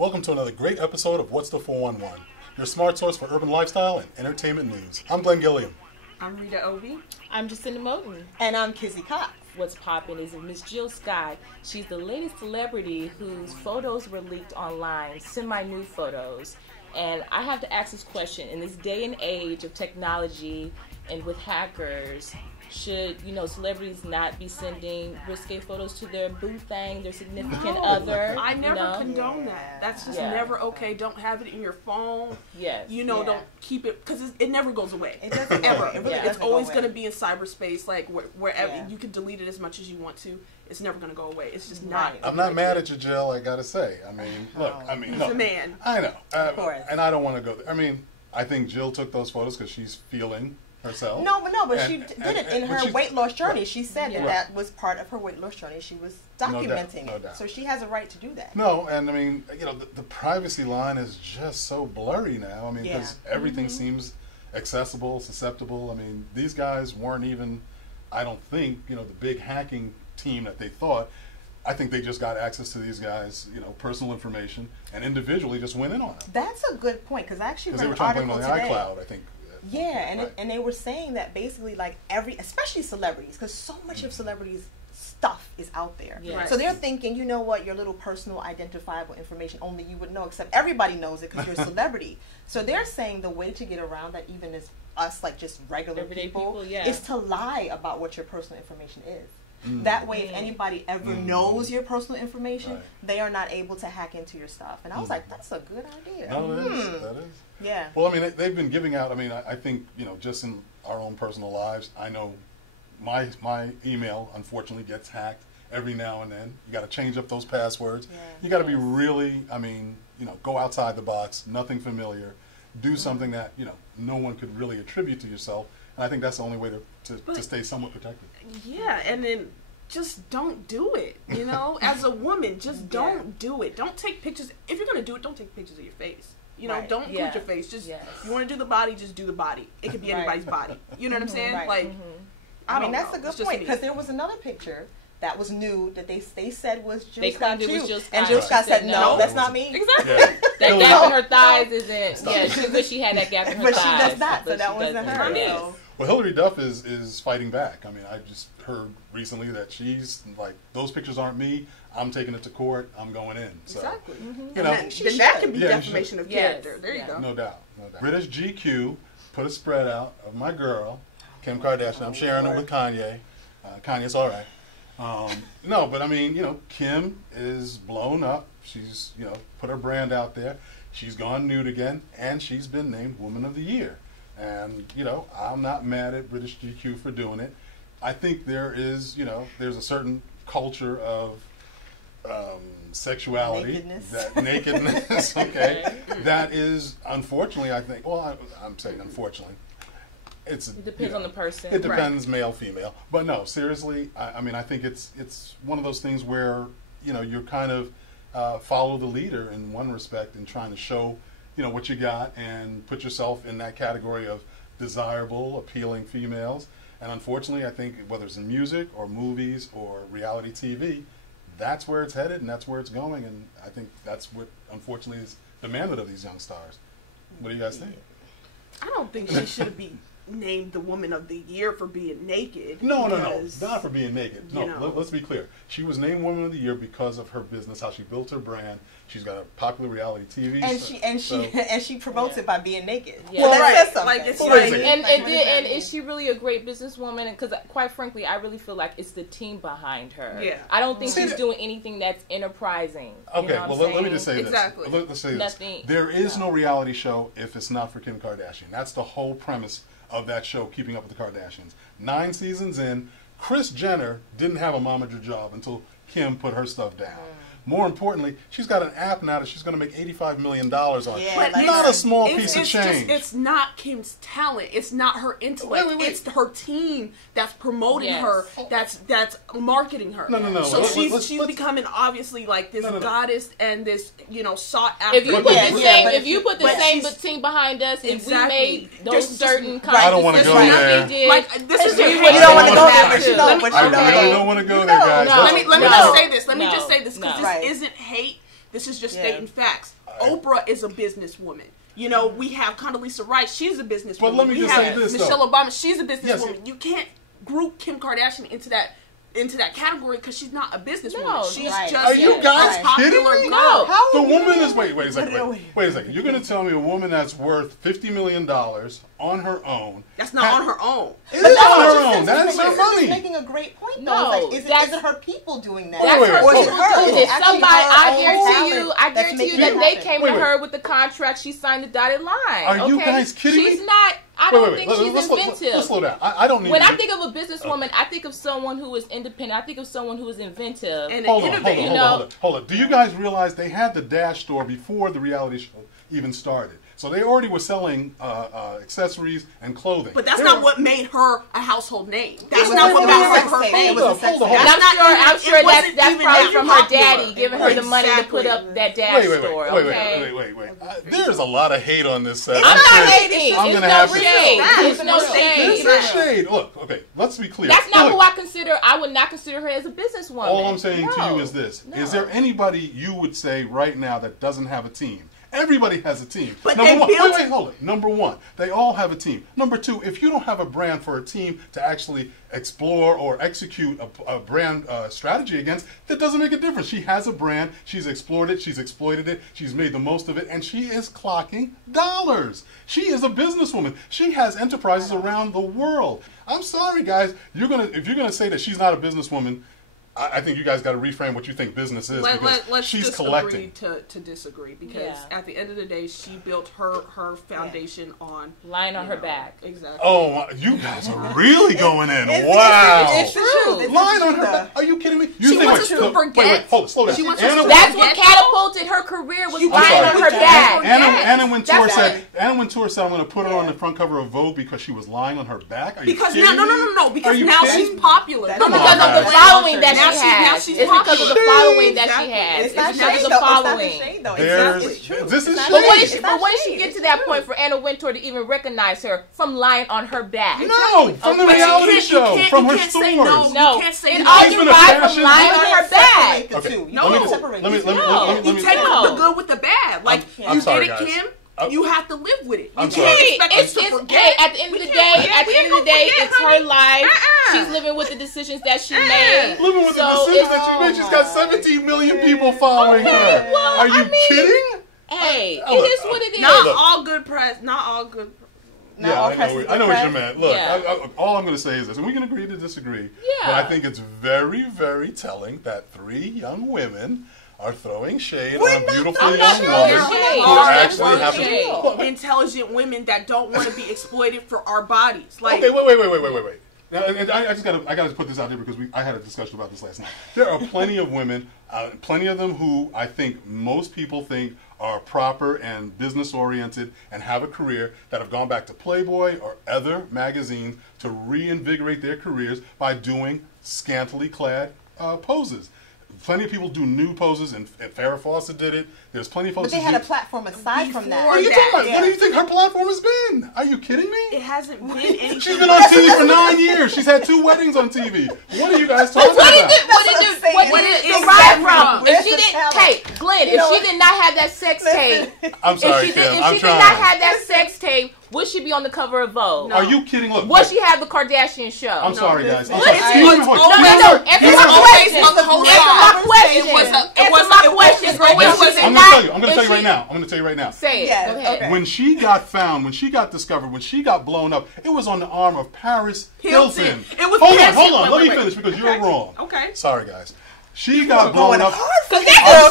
Welcome to another great episode of What's the 411, your smart source for urban lifestyle and entertainment news. I'm Glenn Gilliam. I'm Rita Obi. I'm Jacinda Motton. And I'm Kizzy Cox. What's poppin' is Miss Jill Scott. She's the latest celebrity whose photos were leaked online, semi-nude photos. And I have to ask this question, in this day and age of technology and with hackers, should, celebrities not be sending risque photos to their boo thing, their significant other? I never condone that. That's just never okay. Don't have it in your phone. Yes. Don't keep it, because it never goes away. It doesn't ever. It really It's always going to be in cyberspace, like wherever you can delete it as much as you want to. It's never going to go away. It's just not. I'm not mad at you, Jill. I gotta say. I mean, look. He's a man. I know. Of course. And I don't want to go there. I mean, I think Jill took those photos because she's feeling herself. But she did it in her weight loss journey. Right. She said that was part of her weight loss journey. She was documenting no doubt. So she has a right to do that. No, and I mean, the privacy line is just so blurry now. I mean, because everything seems accessible, susceptible. I mean, these guys weren't even, I don't think, the big hacking team that they thought. I think they just got access to these guys, personal information, and individually just went in on them. That's a good point, because actually they were trying to blame on the iCloud, I think. And they were saying that basically, like especially celebrities, because so much of celebrities' stuff is out there. Yes. So they're thinking, you know what, your little personal identifiable information only you would know, except everybody knows it because you're a celebrity. So they're saying the way to get around that, even as us, like just regular everyday people, yeah. is to lie about what your personal information is. That way, if anybody ever knows your personal information, they are not able to hack into your stuff. And I was like, that's a good idea. No, that is. Yeah. Well, I mean, they've been giving out, I think, just in our own personal lives, I know my email, unfortunately, gets hacked every now and then. You got to change up those passwords. Yeah. You got to be really, go outside the box, nothing familiar, do something that, no one could really attribute to yourself. And I think that's the only way to stay somewhat protected. Yeah, and then just don't do it, As a woman, just don't do it. Don't take pictures. If you're going to do it, don't take pictures of your face. Don't include your face. Just, you want to do the body, just do the body. It could be anybody's body. You know what I'm saying? Right. Like, I don't know. That's a good point, because there was another picture that was nude that they said was Jill They Scott. claimed it was Jill Scott. And Jill Scott said, no, that's not me. Exactly. Yeah. That gap in her thighs isn't, but she had that gap in her thighs. But she does not, so that wasn't her. Yeah. Well, Hillary Duff is fighting back. I mean, I just heard recently that she's like, those pictures aren't me. I'm taking it to court. I'm going in. So, exactly. Then that can be defamation of character. There you go. No doubt. British GQ put a spread out of my girl, Kim Kardashian. I'm sharing her with Kanye. Kanye's all right. No, but I mean, Kim is blown up. She's, put her brand out there. She's gone nude again, and she's been named Woman of the Year. And, I'm not mad at British GQ for doing it. I think there is, there's a certain culture of sexuality, nakedness, okay, that is, unfortunately, I think, well, I'm saying unfortunately, it depends on the person. It depends, male, female. But no, seriously, I mean, I think it's one of those things where, you're kind of follow the leader in one respect and trying to show, what you got and put yourself in that category of desirable, appealing females. And unfortunately, I think whether it's in music or movies or reality TV, that's where it's headed and that's where it's going. And I think that's what, unfortunately, is demanded of these young stars. What do you guys think? I don't think she should be named the Woman of the Year for being naked. No, not for being naked. No, let's be clear. She was named Woman of the Year because of her business, how she built her brand. She's got a popular reality TV, and she promotes it by being naked. Yeah. Well, that says something. Like it's like, and is she really a great businesswoman? Because quite frankly, I really feel like it's the team behind her. Yeah, I don't think she's doing anything that's enterprising. Okay, well let me just say exactly. this. Let's say this. There is no reality show if it's not for Kim Kardashian. That's the whole premise of that show, Keeping Up with the Kardashians. 9 seasons in, Kris Jenner didn't have a momager job until Kim put her stuff down. More importantly, she's got an app now that she's going to make $85 million on. Yeah, but not a small piece of change. It's not Kim's talent. It's not her intellect. Wait. It's her team that's promoting her. That's marketing her. No. So she's becoming obviously like this goddess and this sought after. If you put the same team behind us, if we made those certain kinds I don't want to go there. Like this is your hate. You don't want to go there. I really don't want to go there, guys. Let me just say this. Let me just say this because this isn't hate. This is just stating facts. Oprah is a businesswoman. You know, we have Condoleezza Rice. She's a businesswoman. But let me just say this, Michelle Obama. She's a businesswoman. You can't group Kim Kardashian into that category because she's not a businesswoman. No, she's just Are you guys a popular kidding me? girl. How The woman you- is wait a second. You're going to tell me a woman that's worth $50 million on her own? That's not on her own. It is on her own. That's her She's money. making a great point, though. No, Like, is it her people doing that? Wait, That's her or is people it her? doing Is it. it actually Somebody, her I own guarantee talent you that's that making they it came Wait, to wait. her with the contract. She signed the dotted line. Are you okay? guys kidding me? She's not. I don't think she's Let's inventive. slow down. I don't need When to I think of a businesswoman, I think of someone who is independent. I think of someone who is inventive. And Hold innovative. on. Do you guys realize they had the Dash store before the reality show even started? So they already were selling accessories and clothing. But that's not what made her a household name. That's not what Wait, got her wait, fame. Hold on. I'm sure that's probably from her popular. daddy giving her the money to put up that Dash store. Wait. There's a lot of hate on this set. I'm not hating. I'm It's gonna no have to. shade. It's no This shade. is shade. Look, okay, let's be clear. That's not Look, who I consider. I would not consider her as a businesswoman. all I'm saying to No. you is this. No. Is there anybody you would say right now that doesn't have a team? Everybody has a team. But Number they one, built- hold it. Number one, they all have a team. Number two, if you don't have a brand for a team to actually explore or execute a brand strategy against, that doesn't make a difference. She has a brand. She's explored it. She's exploited it. She's made the most of it, and she is clocking dollars. She is a businesswoman. She has enterprises around the world. I'm sorry, guys. If you're gonna say that she's not a businesswoman, I think you guys got to reframe what you think business is, because Let's she's just collecting. agree to disagree, because at the end of the day, she built her foundation on lying on her back. Exactly. Oh, you guys are really going in. Wow. It's true. Lying on her back. Are you kidding me? She wants us to forget. Wait, hold it. Slow down. She wants us to That's what catapulted her career, was lying I'm on her sorry. back. Anna Wintour That's said, I'm going to put her on the front cover of Vogue because she was lying on her back. Are you Because kidding now, me? no, because Are you now kidding? she's popular. Come on, Because of the guys. following that Now she she- has. now she's It's because of the popular. following that Exactly. she has. It's not It's because shade, of the though. It's not following. the shade, though. There's- It's true. this is It's shade. not But when did shade. she, It's but not when did she shade. get It's to that true. point for Anna Wintour to even recognize her from lying on her back? No, from the But you reality can't- you show, can't- from you her can't stores. say no. No, You can't say it no. all She's been a derived from fashion lying on model. her back. Separate the Okay, two. No. You let separate me the let two. You me take No. the good with the bad. Like I'm you sorry, did it, guys. Kim. You have to live with it. You I'm can't sorry. expect us to forget. Hey, at the end of the day, it's her life. She's living with the decisions that she made. Living with the So decisions that she made. She's got 17 million people following her. well, Are you I mean, kidding? Hey, Oh, it is what it is. Not Look. all good press. Not all good. Yeah, I know what you meant. Look, Yeah. all I'm going to say is this, and we can agree to disagree. Yeah. But I think it's very, very telling that 3 young women are throwing shade on a beautiful I'm not young sure woman they're who shade. actually Hard happens. shade. Look, Intelligent women that don't want to be exploited for our bodies. Like okay, wait. Now, and I gotta put this out there because I had a discussion about this last night. There are plenty of women, plenty of them who I think most people think are proper and business oriented and have a career, that have gone back to Playboy or other magazines to reinvigorate their careers by doing scantily clad poses. Plenty of people do nude poses, and Farrah Fawcett did it. There's plenty of folks But they who had do. a platform aside from that. Before What are you that, talking about? yeah. What do you think her platform has been? Are you kidding me? it hasn't been anything. She's been on TV for 9 years. She's had 2 weddings on TV. What are you guys talking about? What did it It's derive from? from? If Where's she the didn't, talent? hey, Glenn, if she did not have that sex tape, I'm sorry, if she Kim. did, I'm if she did not trying. have that sex tape, would she be on the cover of Vogue? Are you kidding? Look. Would she have the Kardashian show? I'm sorry, guys. I'm It's sorry. always- You it's remember- always- you remember- Answer you my remember- question. Answer my question. It was a- it Answer was my a- question. it's always- If she did I'm not- going to tell you. I'm going if to tell you she- right now. I'm going to tell you right now. Say it. Yes, Go ahead. okay. When she got found, when she got discovered, when she got blown up, it was on the arm of Paris Hilton. It was Hold Paris on. Hilton. Let me Wait. finish because you're wrong. Okay. Sorry, guys. She got blown up. Because I'm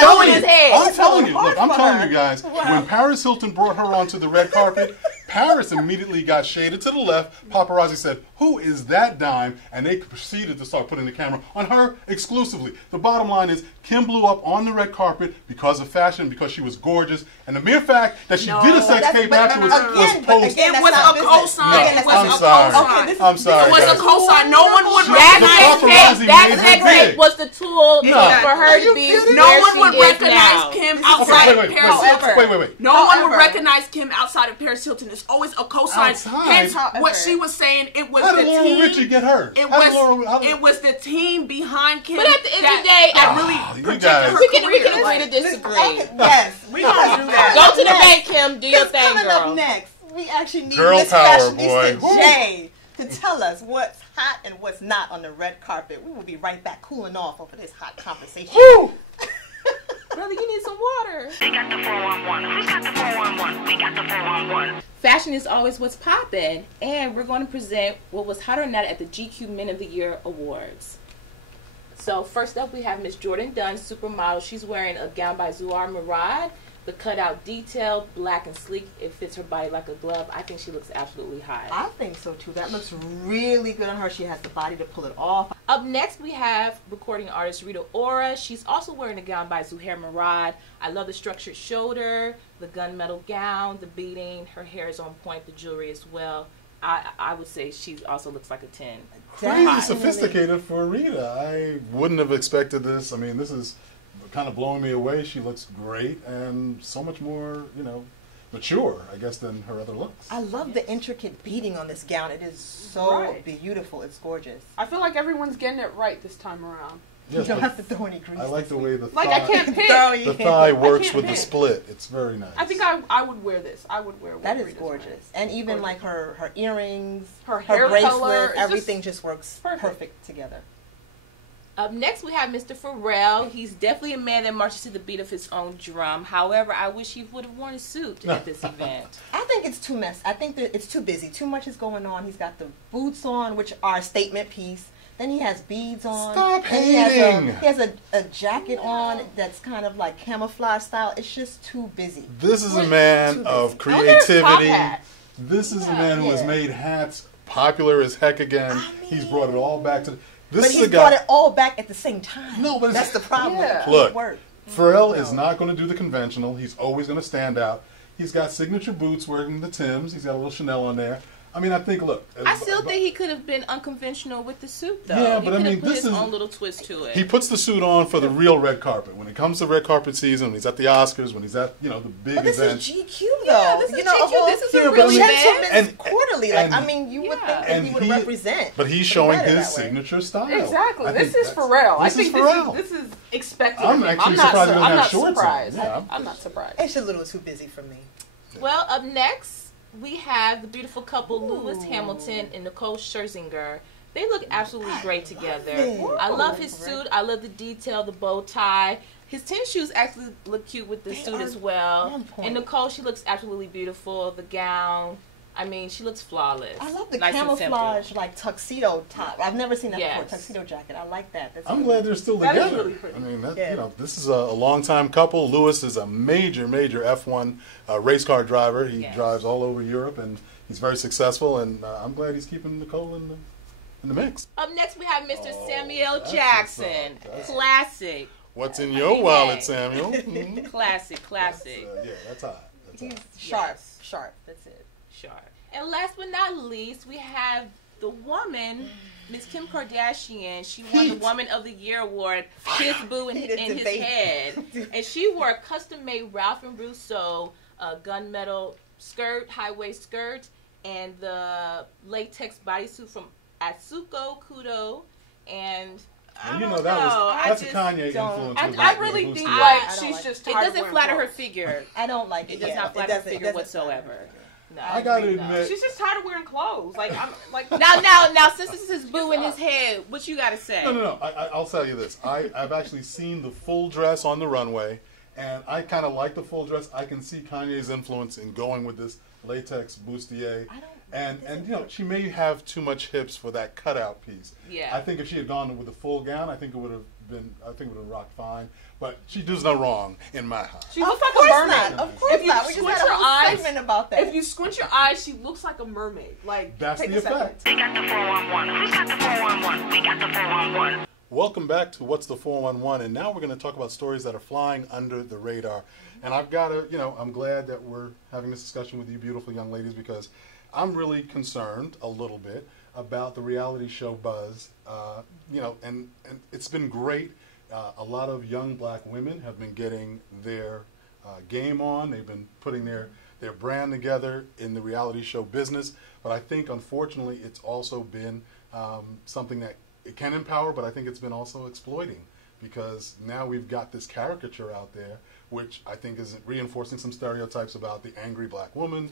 telling you. I'm telling you. Look, I'm telling you guys. When Paris Hilton brought her onto the red carpet, Paris immediately got shaded to the left. Paparazzi said, "Who is that dime?" And they proceeded to start putting the camera on her exclusively. The bottom line is, Kim blew up on the red carpet because of fashion, because she was gorgeous, and the mere fact that she did a sex tape afterwards was post. It was a cosign. It was I'm a sorry. cosign. I'm sorry, It was a guys. cosign. No one would The recognize paparazzi Kim. made her that big. was the tool No. for her Are to you be kidding? No where one she would is recognize now. Kim This is outside of Paris Hilton. Wait. No one would recognize Kim outside of Paris Hilton. It's always a cosign. Hence, what she was saying, it was the team. How did Laura Richie get hers? It was the team behind Kim. But at the end of the day, that really protected her career. We can agree to disagree. Yes, we gonna do that. Go to the bank, Kim. Do your thing, coming girl. up next, we actually need Girl Miss power, Fashionista boy. J to tell us what's hot and what's not on the red carpet. We will be right back, cooling off over this hot conversation. Woo! Brother, you need some water. We got the 411. We got the 411. We got the 411. Fashion is always what's poppin', and we're going to present what was hot or not at the GQ Men of the Year Awards. So first up, we have Miss Jordan Dunn, supermodel. She's wearing a gown by Zuar Murad. The cutout detailed, black and sleek. It fits her body like a glove. I think she looks absolutely hot. I think so too. That looks really good on her. She has the body to pull it off. Up next, we have recording artist Rita Ora. She's also wearing a gown by Zuhair Murad. I love the structured shoulder, the gunmetal gown, the beading. Her hair is on point, the jewelry as well. I would say she also looks like a 10. Crazy sophisticated for Rita. I wouldn't have expected this. I mean, this is kind of blowing me away. She looks great and so much more, mature, I guess, than her other looks. I love the intricate beading on this gown. It is so beautiful. It's gorgeous. I feel like everyone's getting it right this time around. Yes, you don't have to throw any creases. I like the way the I thigh, can't pick. the thigh works with the split. It's very nice. I think I would wear this. I would wear what that is Rita's gorgeous. wearing. And even like her earrings, her hair bracelet, color, everything just works perfect together. Up next, we have Mr. Pharrell. He's definitely a man that marches to the beat of his own drum. However, I wish he would have worn a suit at this event. I think it's too messy. I think that it's too busy. Too much is going on. He's got the boots on, which are a statement piece. Then he has beads on. Stop hating! He has a jacket on that's kind of like camouflage style. It's just too busy. This is a man of creativity. This is a man who has made hats popular as heck again. He's brought it all back to... But he's brought it all back at the same time. No, but that's the problem. Yeah. Look, Pharrell is not going to do the conventional. He's always going to stand out. He's got signature boots wearing the Timbs. He's got a little Chanel on there. I mean, I think, look. I still think he could have been unconventional with the suit, though. Yeah, but I mean, this is his own little twist to it. He puts the suit on for the real red carpet. When it comes to red carpet season, when he's at the Oscars, when he's at, the big events. This is GQ, though. This is GQ. This is a real gentleman's quarterly. I mean, you would think that he would represent. But he's showing his signature style. Exactly. This is Pharrell. I think this is expected. I'm actually surprised he doesn't have shorts on. Yeah. I'm not surprised. It's a little too busy for me. Well, up next, we have the beautiful couple Lewis Hamilton and Nicole Scherzinger. They look absolutely great together. I love his suit. I love the detail, the bow tie. His tennis shoes actually look cute with the suit as well. And Nicole, she looks absolutely beautiful. The gown. I mean, she looks flawless. I love the nice camouflage, like tuxedo top. I've never seen that before. Tuxedo jacket. I like that. I'm glad they're still together. That is really pretty. I mean, this is a long-time couple. Lewis is a major F1 race car driver. He drives all over Europe, and he's very successful. And I'm glad he's keeping Nicole in the mix. Up next, we have Mr. Samuel Jackson. Classic. What's in your wallet, Samuel? Mm-hmm. Classic. That's hot. Sharp. That's it. Sharp. And last but not least, we have the woman, Miss Kim Kardashian. She won the Woman of the Year award, Kiss Boo in his head. And she wore a custom-made Ralph and Russo gunmetal skirt, high-waist skirt, and the latex bodysuit from Atsuko Kudo. And that's a Kanye influence. I really think she's just tired. It doesn't flatter her figure. I don't like it. It does not flatter her figure whatsoever. No, I gotta admit, she's just tired of wearing clothes. I'm like now. Since this is Boo in his head, what you gotta say? No. I'll tell you this. I've actually seen the full dress on the runway, and I kind of like the full dress. I can see Kanye's influence in going with this latex bustier, and she may have too much hips for that cutout piece. Yeah. I think if she had gone with the full gown, I think it would have rocked fine. But she does no wrong in my house. She looks like a mermaid. Of course if you not. squint your eyes, about that. if you squint your eyes, she looks like a mermaid. Like that's the effect. We got the 411. We got the 411. We got the 411. Welcome back to What's the 411, and now we're going to talk about stories that are flying under the radar. And I've got to, I'm glad that we're having this discussion with you beautiful young ladies, because I'm really concerned a little bit about the reality show buzz. And it's been great. A lot of young black women have been getting their game on. They've been putting their brand together in the reality show business. But I think, unfortunately, it's also been something that it can empower, but I think it's been also exploiting, because now we've got this caricature out there, which I think is reinforcing some stereotypes about the angry black woman.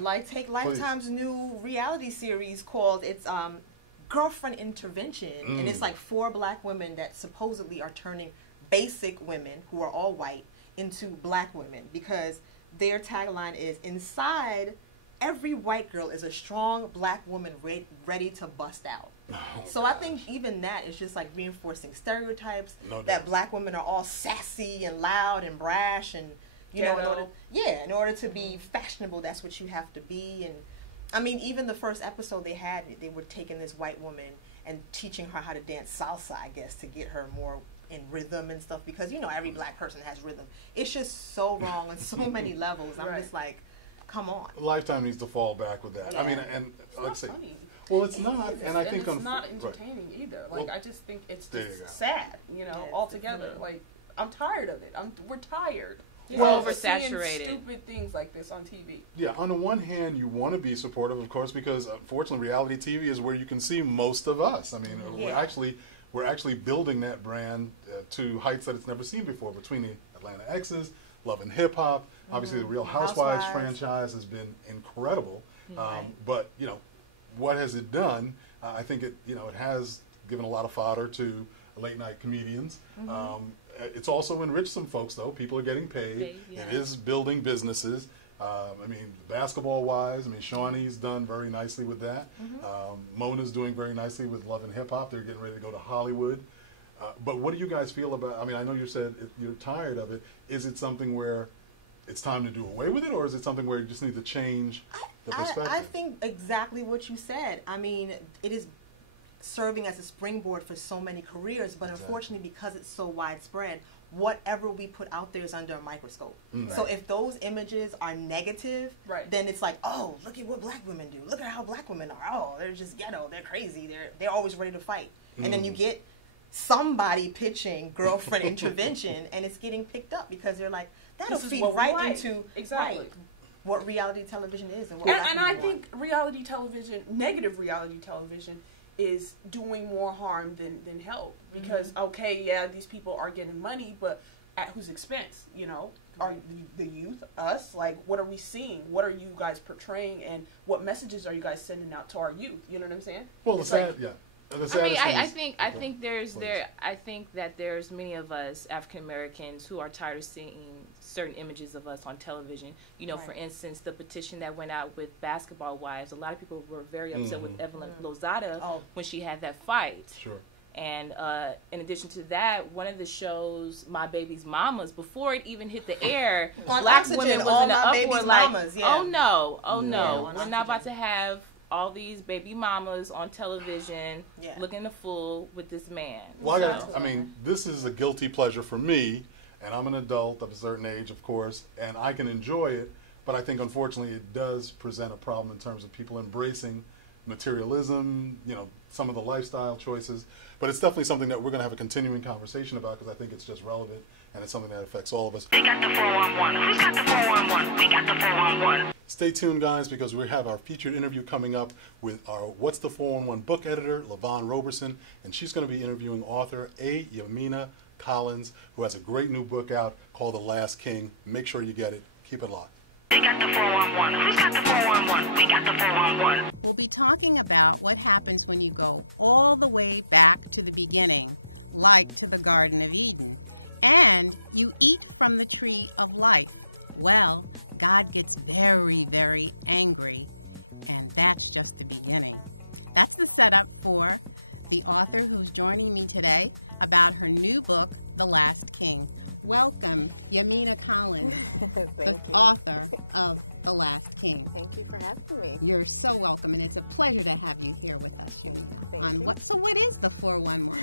Like take Lifetime's new reality series called Girlfriend Intervention, and it's like 4 black women that supposedly are turning basic women who are all white into black women, because their tagline is, inside every white girl is a strong black woman ready to bust out. So I think even that is just like reinforcing stereotypes that black women are all sassy and loud and brash, and in order to be fashionable, that's what you have to be. And I mean, even the first episode they were taking this white woman and teaching her how to dance salsa, I guess, to get her more in rhythm and stuff, because every black person has rhythm. It's just so wrong on so many levels. I'm just like, come on. Lifetime needs to fall back with that. I mean, and I'd say, funny. Well, it's not, and I think it's not entertaining either. Like, I just think it's just sad, altogether. Like, I'm tired of it. We're tired. Well, seeing stupid things like this on TV. Yeah, on the one hand, you want to be supportive, of course, because unfortunately, reality TV is where you can see most of us. I mean, we're actually building that brand to heights that it's never seen before, between the Atlanta Exes, Love and Hip Hop. Obviously, the Real Housewives franchise has been incredible. But what has it done? I think it has given a lot of fodder to late night comedians. It's also enriched some folks, though. People are getting paid. It is building businesses. I mean, basketball wise, Shawnee's done very nicely with that. Mona's doing very nicely with Love and Hip Hop. They're getting ready to go to Hollywood. But what do you guys feel about, I know you said you're tired of it. Is it something where it's time to do away with it, or is it something where you just need to change the perspective? I think exactly what you said. I mean, it is serving as a springboard for so many careers, but unfortunately, because it's so widespread, whatever we put out there is under a microscope. So if those images are negative, then it's like, oh, look at what black women do. Look at how black women are. Oh, they're just ghetto. They're crazy. They're always ready to fight. And then you get somebody pitching Girlfriend Intervention, and it's getting picked up because they're like, that'll feed right into what reality television is. And I think reality television, negative reality television, is doing more harm than help, because these people are getting money, but at whose expense? Are the youth, us? Like, what are we seeing? What are you guys portraying, and what messages are you guys sending out to our youth? You know what I'm saying? Well, I think that there's many of us African Americans who are tired of seeing certain images of us on television. For instance, the petition that went out with Basketball Wives. A lot of people were very upset with Evelyn Lozada when she had that fight. Sure. And in addition to that, one of the shows, My Baby's Mamas, before it even hit the air, black women was in an uproar like, oh no, we're not about to have all these baby mamas on television looking a fool with this man. Well, this is a guilty pleasure for me, and I'm an adult of a certain age, of course, and I can enjoy it, but I think, unfortunately, it does present a problem in terms of people embracing materialism, some of the lifestyle choices, but it's definitely something that we're going to have a continuing conversation about, because I think it's just relevant, and it's something that affects all of us. We got the 411. We got the 411. We got the 411. Stay tuned, guys, because we have our featured interview coming up with our What's the 411 book editor, LaVon Roberson, and she's going to be interviewing author A.Yamina Collins, who has a great new book out called The Last King. Make sure you get it. Keep it locked. We got the 411. We got the 411. We got the 411. We'll be talking about what happens when you go all the way back to the beginning, like to the Garden of Eden, and you eat from the tree of life. Well, God gets very, very angry, and that's just the beginning. That's the setup for the author who's joining me today about her new book, The Last King. Welcome, Yamina Collins, the author of The Last King. Thank you for having me. You're so welcome, and it's a pleasure to have you here with us, Yamina. Thank you. So what is the 411?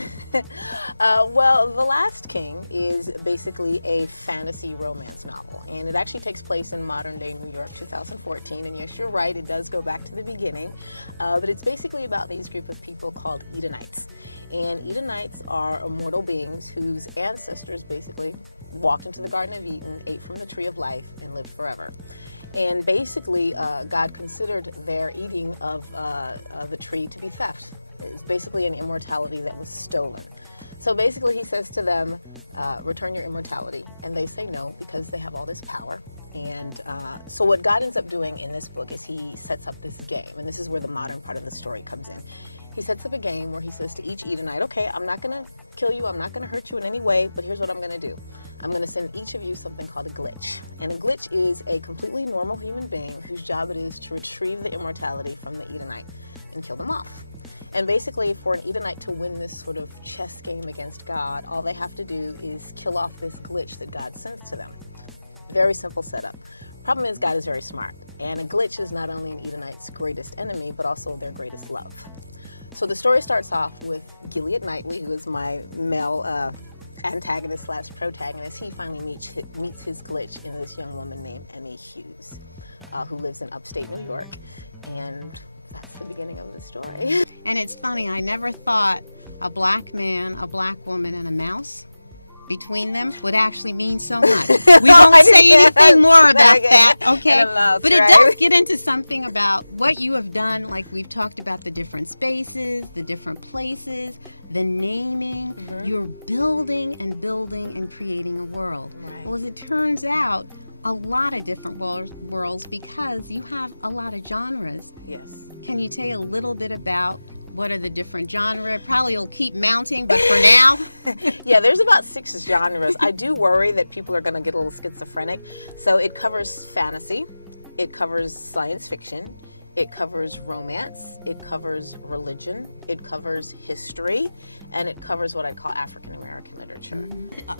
Well, The Last King is basically a fantasy romance novel, and it actually takes place in modern-day New York, 2014, and yes, you're right, it does go back to the beginning, but it's basically about these group of people called Edenites. And Edenites are immortal beings whose ancestors basically walked into the Garden of Eden, ate from the tree of life, and lived forever. And basically, God considered their eating of the tree to be theft. It's basically an immortality that was stolen. So basically, he says to them, return your immortality. And they say no, because they have all this power. And so what God ends up doing in this book is he sets up this game. And this is where the modern part of the story comes in. He sets up a game where he says to each Edenite, okay, I'm not going to kill you, I'm not going to hurt you in any way, but here's what I'm going to do. I'm going to send each of you something called a glitch. And a glitch is a completely normal human being whose job it is to retrieve the immortality from the Edenite and kill them off. And basically, for an Edenite to win this sort of chess game against God, all they have to do is kill off this glitch that God sends to them. Very simple setup. Problem is, God is very smart. And a glitch is not only an Edenite's greatest enemy, but also their greatest love. So the story starts off with Gilead Knightley, who is my male antagonist / protagonist. He finally meets his glitch in this young woman named Emmy Hughes, who lives in upstate New York. And that's the beginning of the story. And it's funny, I never thought a black man, a black woman, and a mouse between them would actually mean so much. We won't say anything more about that, okay? Mouse, but it does get into something about what you have done, like we've talked about the different spaces, the different places, the naming. You're building and building and creating a world. Right. Well, as it turns out, a lot of different worlds because you have a lot of genres. Yes. Can you tell a little bit about what are the different genres? Probably will keep mounting, but for now. Yeah, there's about 6 genres. I do worry that people are going to get a little schizophrenic. So it covers fantasy, it covers science fiction, it covers romance, it covers religion, it covers history, and it covers what I'd call African American literature.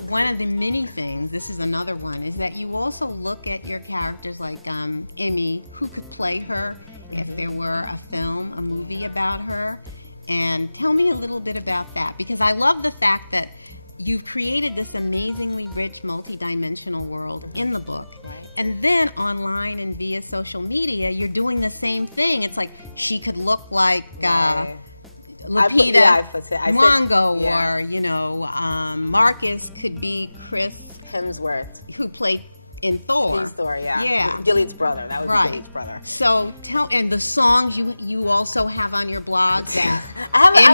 One of the many things, this is another one, is that you also look at your characters like Emmy, who could play her if there were a film, a movie about her. And tell me a little bit about that, because I love the fact that you've created this amazingly rich, multi-dimensional world in the book. Right. And then online and via social media, you're doing the same thing. It's like she could look like Lupita Nyong'o, or, you know, Marcus could be Chris Hemsworth, who played in Thor. He's Thor, yeah. Yeah. Gilead's brother. That was Gilead's brother. So and the songs you also have on your blog that I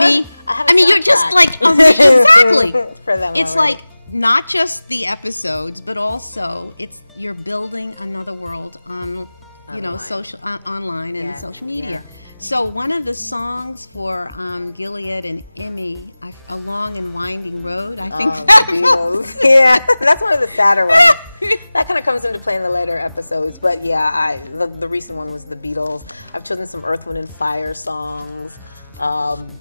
mean, you're just like exactly for them. It's like not just the episodes, but also you're building another world on social online and social media. Yeah. So one of the songs for Gilead and Emmy, A Long and Winding Road, I think. The Beatles. Yeah, that's one of the sadder ones. That kind of comes into play in the later episodes. But yeah, the recent one was the Beatles. I've chosen some Earth, Wind, and Fire songs,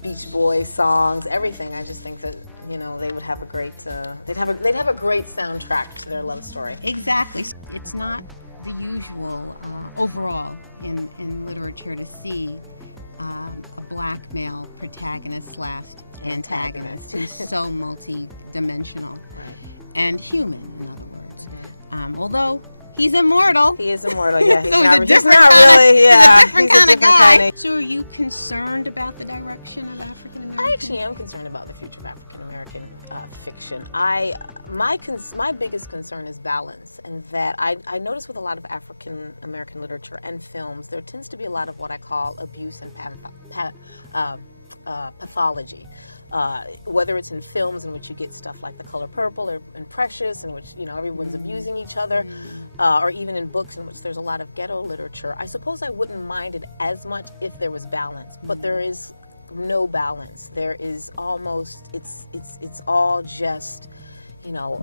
Beach Boys songs, everything. I just think that they would have a great they'd have a great soundtrack to their love story. Exactly. It's not the usual overall in literature to see a black male protagonist / antagonist who's so multi-dimensional and human, in other words. Although he's immortal. He is immortal, yeah. He's so not he's a really, different kind of guy. So are you concerned about the direction of African American? I actually am concerned about the future of African American fiction. My biggest concern is balance, and that I notice with a lot of African American literature and films, there tends to be a lot of what I call abuse and pathology. Whether it's in films in which you get stuff like The Color Purple or in Precious, in which everyone's abusing each other, or even in books in which there's a lot of ghetto literature. I suppose I wouldn't mind it as much if there was balance, but there is no balance. There is almost it's all just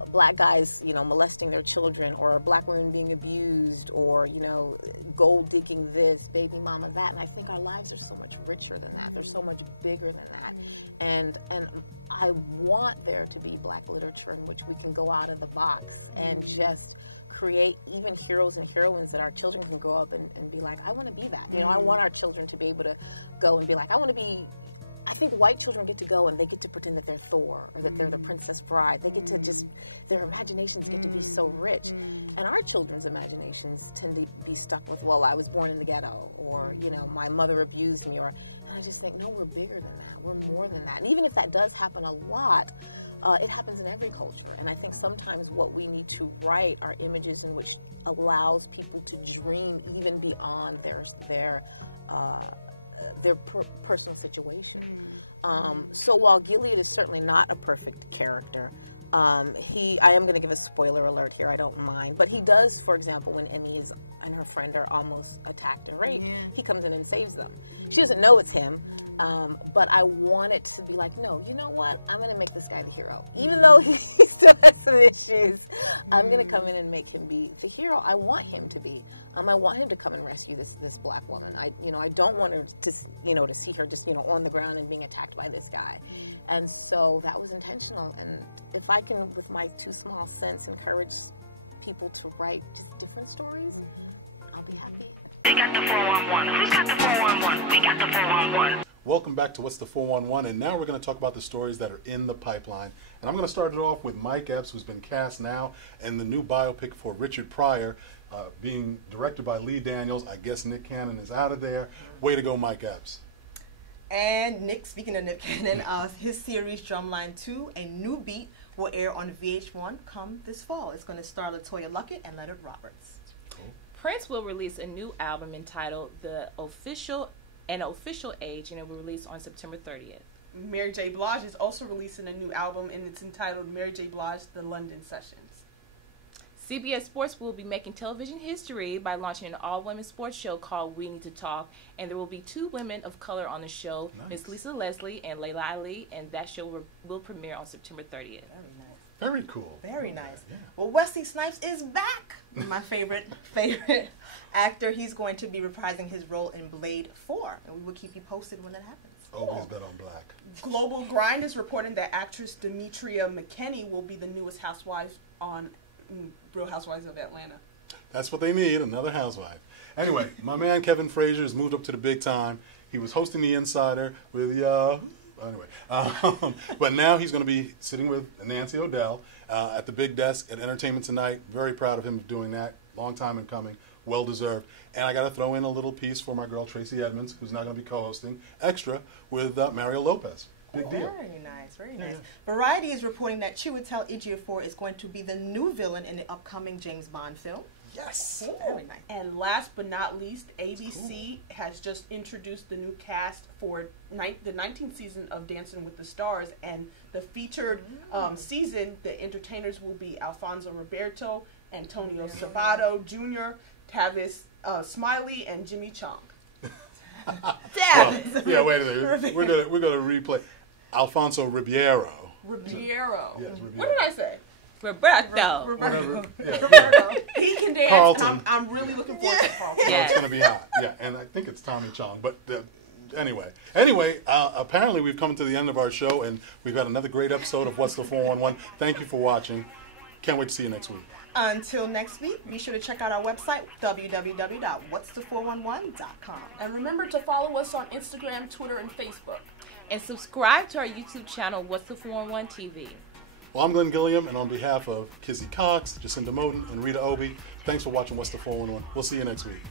black guys, molesting their children, or black women being abused, or, gold digging this, baby mama that. And I think our lives are so much richer than that. They're so much bigger than that. And I want there to be black literature in which we can go out of the box and just create even heroes and heroines that our children can grow up and be like, I want to be that. I want our children to be able to go and be like, I want to be I think white children get to go and they get to pretend that they're Thor or that they're the Princess Bride. They get to just, their imaginations get to be so rich. And our children's imaginations tend to be stuck with, well, I was born in the ghetto, or, you know, my mother abused me, and I just think, no, we're bigger than that. We're more than that. And even if that does happen a lot, it happens in every culture. And I think sometimes what we need to write are images in which allows people to dream even beyond their personal situation. So while Gilead is certainly not a perfect character, I am going to give a spoiler alert here, I don't mind, but he does, for example, when Emmy and her friend are almost attacked and raped, he comes in and saves them. She doesn't know it's him, but I want it to be like, no, you know what? I'm going to make this guy the hero. Even though he still has some issues, I'm going to come in and make him be the hero I want him to be. I want him to come and rescue this black woman. I don't want her to, to see her just, on the ground and being attacked by this guy. And so that was intentional. And if I can, with my too small sense, encourage people to write just different stories, I'll be happy. We got the 411. We got the 411. We got the 411. Welcome back to What's the 411, and now we're going to talk about the stories that are in the pipeline. And I'm going to start it off with Mike Epps, who's been cast now in the new biopic for Richard Pryor, being directed by Lee Daniels. I guess Nick Cannon is out of there. Way to go, Mike Epps. And Nick, speaking of Nick Cannon, his series Drumline 2, A New Beat, will air on VH1 come this fall. It's going to star LaToya Luckett and Leonard Roberts. Cool. Prince will release a new album entitled An Official Age, and it will release on September 30th. Mary J. Blige is also releasing a new album, and it's entitled Mary J. Blige, The London Sessions. CBS Sports will be making television history by launching an all-women sports show called We Need to Talk, and there will be 2 women of color on the show, Miss Lisa Leslie and Layla Ali, and that show will premiere on September 30th. Very nice. Very cool. Very nice. Yeah. Well, Wesley Snipes is back. My favorite actor. He's going to be reprising his role in Blade 4, and we will keep you posted when that happens. Always bet on black. Global Grind is reporting that actress Demetria McKinney will be the newest housewife on Real Housewives of Atlanta. That's what they need, another housewife. Anyway, my man Kevin Frazier has moved up to the big time. He was hosting The Insider with anyway, but now he's going to be sitting with Nancy O'Dell at the big desk at Entertainment Tonight. Very proud of him doing that. Long time in coming. Well deserved. And I got to throw in a little piece for my girl Tracy Edmonds, who's now going to be co-hosting Extra with Mario Lopez. Big deal. Very nice, very nice. Yeah. Variety is reporting that Chiwetel Ejiofor is going to be the new villain in the upcoming James Bond film. Yes. Very nice. And last but not least, ABC has just introduced the new cast for the 19th season of Dancing with the Stars, and the featured season, the entertainers will be Alfonso Roberto, Antonio Sabato Jr., Tavis Smiley, and Jimmy Chong. Well, yeah, wait a second. We're gonna replay Alfonso Ribeiro. Ribeiro. Yes, Ribeiro. What did I say? Roberto. Whatever. Yeah. He can dance, Carlton. and I'm really looking forward to Carlton. Well, it's gonna be hot. Yeah, and I think it's Tommy Chong. But anyway, apparently we've come to the end of our show, and we've got another great episode of What's the 411. Thank you for watching. Can't wait to see you next week. Until next week, be sure to check out our website, www.whatsthe411.com. And remember to follow us on Instagram, Twitter, and Facebook. And subscribe to our YouTube channel, What's the 411 TV. Well, I'm Glenn Gilliam, and on behalf of Kizzy Cox, Jacinda Motton, and Rita Obi, thanks for watching What's the 411. We'll see you next week.